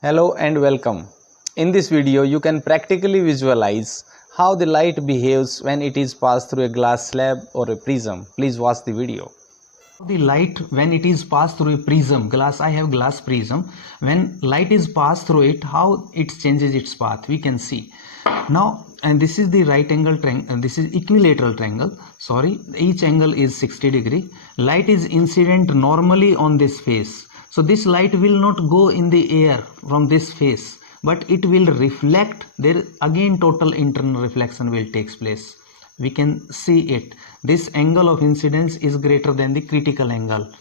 Hello and welcome. In this video, you can practically visualize how the light behaves when it is passed through a glass slab or a prism. Please watch the video. The light when it is passed through a prism, I have glass prism. When light is passed through it, how it changes its path, we can see. Now, and this is the right angle triangle, this is equilateral triangle, sorry, each angle is 60 degree. Light is incident normally on this face. So this light will not go in the air from this face, but it will reflect. There again total internal reflection will take place. We can see it. This angle of incidence is greater than the critical angle.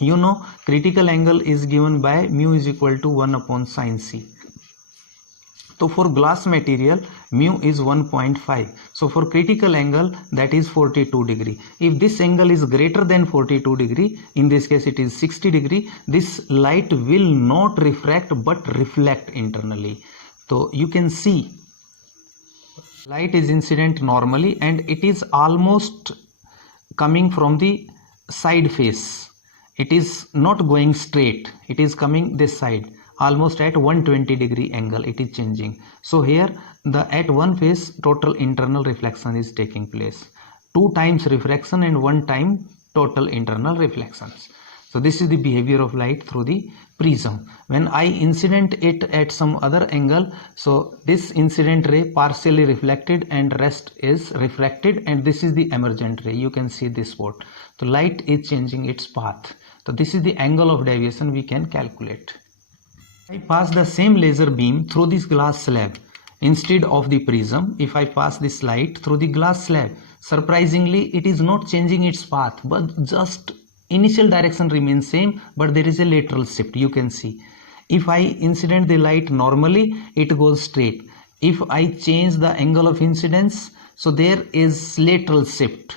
You know, critical angle is given by mu is equal to 1 upon sin c. So for glass material, mu is 1.5. So for critical angle, that is 42 degree. If this angle is greater than 42 degree, in this case it is 60 degree, this light will not refract but reflect internally. So you can see light is incident normally and it is almost coming from the side face. It is not going straight. It is coming this side. Almost at 120 degree angle it is changing. So here at one face total internal reflection is taking place. 2 times refraction and 1 time total internal reflections. So this is the behavior of light through the prism. When I incident it at some other angle, so this incident ray partially reflected and rest is refracted, and this is the emergent ray. You can see this spot. So light is changing its path. So this is the angle of deviation we can calculate. I pass the same laser beam through this glass slab instead of the prism. If I pass this light through the glass slab, surprisingly it is not changing its path, but just initial direction remains same, but there is a lateral shift. You can see if I incident the light normally, it goes straight. If I change the angle of incidence, so there is lateral shift.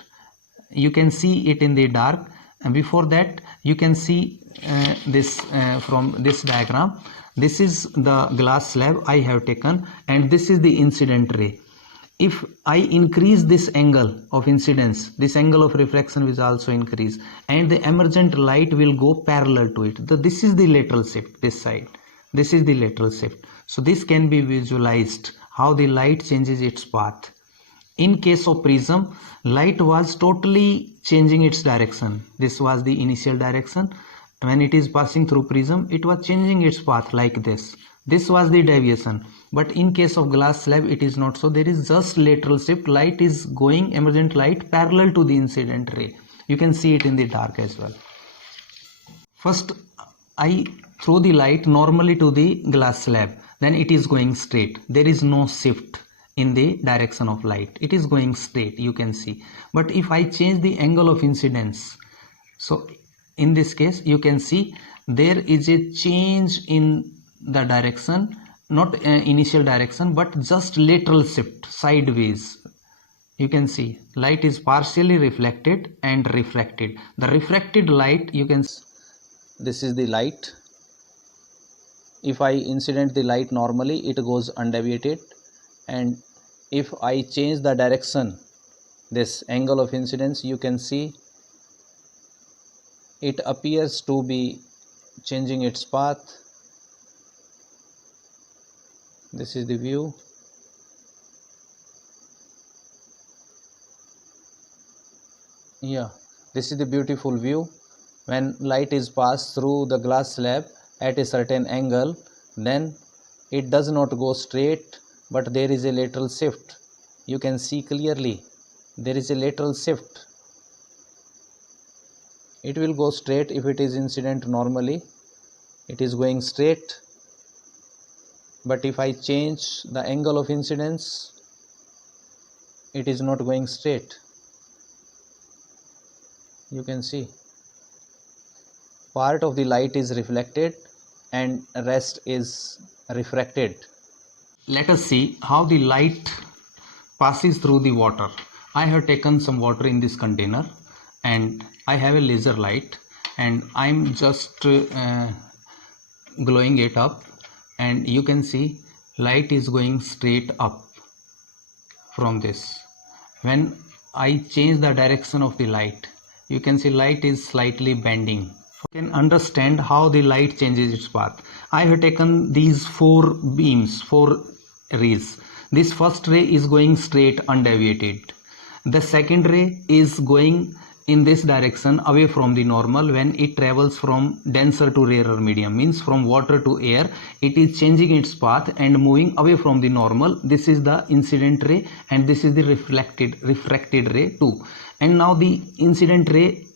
You can see it in the dark, and before that you can see this from this diagram. This is the glass slab I have taken, and this is the incident ray. If I increase this angle of incidence, this angle of refraction will also increase, and the emergent light will go parallel to it. This is the lateral shift, this side. This is the lateral shift. So this can be visualized how the light changes its path. In case of prism, light was totally changing its direction. This was the initial direction. When it is passing through prism, it was changing its path like this. This was the deviation. But in case of glass slab, it is not so. There is just lateral shift. Light is going, emergent light, parallel to the incident ray. You can see it in the dark as well. First, I throw the light normally to the glass slab. Then it is going straight. There is no shift in the direction of light. It is going straight, you can see. But if I change the angle of incidence, so in this case, you can see there is a change in the direction, not initial direction, but just lateral shift sideways. You can see light is partially reflected and refracted. The refracted light, you can see, this is the light. If I incident the light normally, it goes undeviated, and if I change the direction, this angle of incidence, you can see it appears to be changing its path. This is the view. Yeah, this is the beautiful view. When light is passed through the glass slab at a certain angle, then it does not go straight, but there is a lateral shift. You can see clearly there is a lateral shift. It will go straight if it is incident normally. It is going straight. But if I change the angle of incidence, it is not going straight. You can see part of the light is reflected and rest is refracted. let us see how the light passes through the water. I have taken some water in this container and I have a laser light, and I'm just glowing it up, and you can see light is going straight up from this. When I change the direction of the light, you can see light is slightly bending You can understand how the light changes its path. I have taken these four beams, four rays. This first ray is going straight undeviated. The second ray is going in this direction away from the normal. When it travels from denser to rarer medium, means from water to air, it is changing its path and moving away from the normal. This is the incident ray and this is the refracted ray 2. And now the incident ray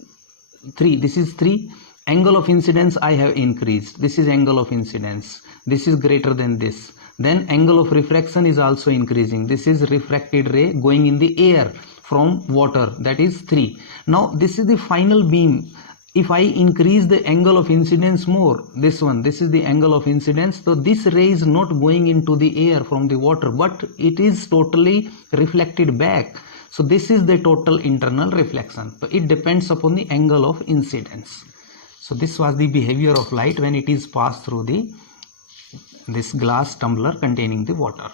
3, this is 3. Angle of incidence I have increased. This is angle of incidence. This is greater than this. Then angle of refraction is also increasing. This is refracted ray going in the air from water, that is 3. Now this is the final beam. If I increase the angle of incidence more, this one, this is the angle of incidence. So this ray is not going into the air from the water, but it is totally reflected back. So this is the total internal reflection. So it depends upon the angle of incidence. So this was the behavior of light when it is passed through this glass tumbler containing the water.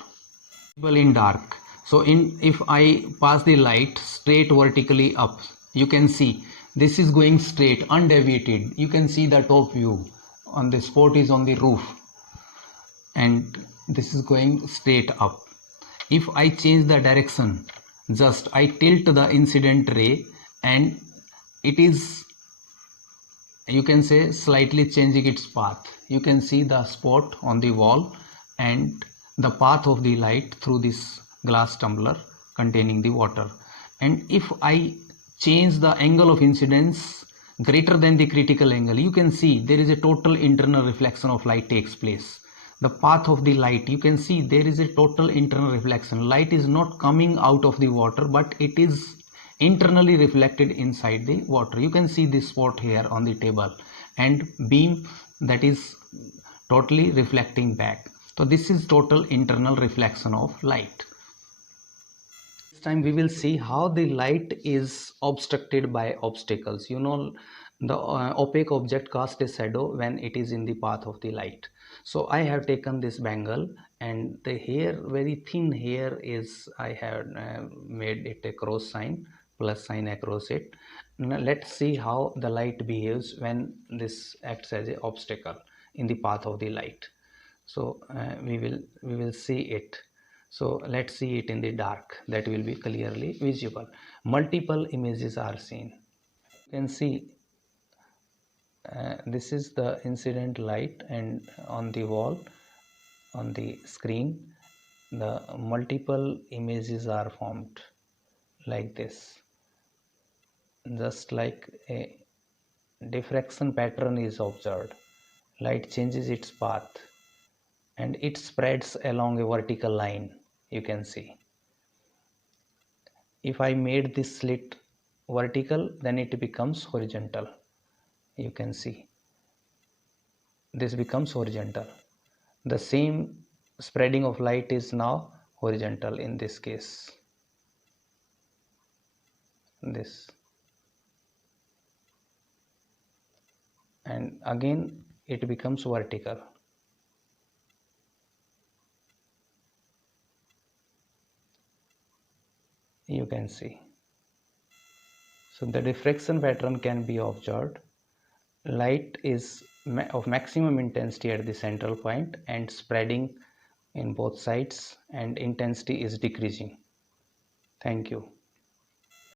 In dark. So if I pass the light straight vertically up, you can see this is going straight, undeviated. You can see the top view on the spot is on the roof, and this is going straight up. If I change the direction, just I tilt the incident ray and it is, you can say, slightly changing its path. You can see the spot on the wall and the path of the light through this glass tumbler containing the water. And if I change the angle of incidence greater than the critical angle, you can see there is a total internal reflection of light takes place. The path of the light, you can see there is a total internal reflection. Light is not coming out of the water, but it is internally reflected inside the water. You can see this spot here on the table and beam that is totally reflecting back. So this is total internal reflection of light. This time we will see how the light is obstructed by obstacles. You know, the opaque object casts a shadow when it is in the path of the light. So I have taken this bangle and the hair, very thin hair, is I have made it a cross sign, plus sign across it. Now let's see how the light behaves when this acts as an obstacle in the path of the light. So we will see it. So let's see it in the dark, that will be clearly visible. Multiple images are seen. You can see this is the incident light, and on the wall, on the screen, the multiple images are formed like this. Just like a diffraction pattern is observed, light changes its path and it spreads along a vertical line. You can see, if I made this slit vertical, then it becomes horizontal. You can see this becomes horizontal. The same spreading of light is now horizontal in this case. This, and again it becomes vertical. You can see. So the diffraction pattern can be observed. Light is of maximum intensity at the central point and spreading in both sides, and intensity is decreasing. Thank you.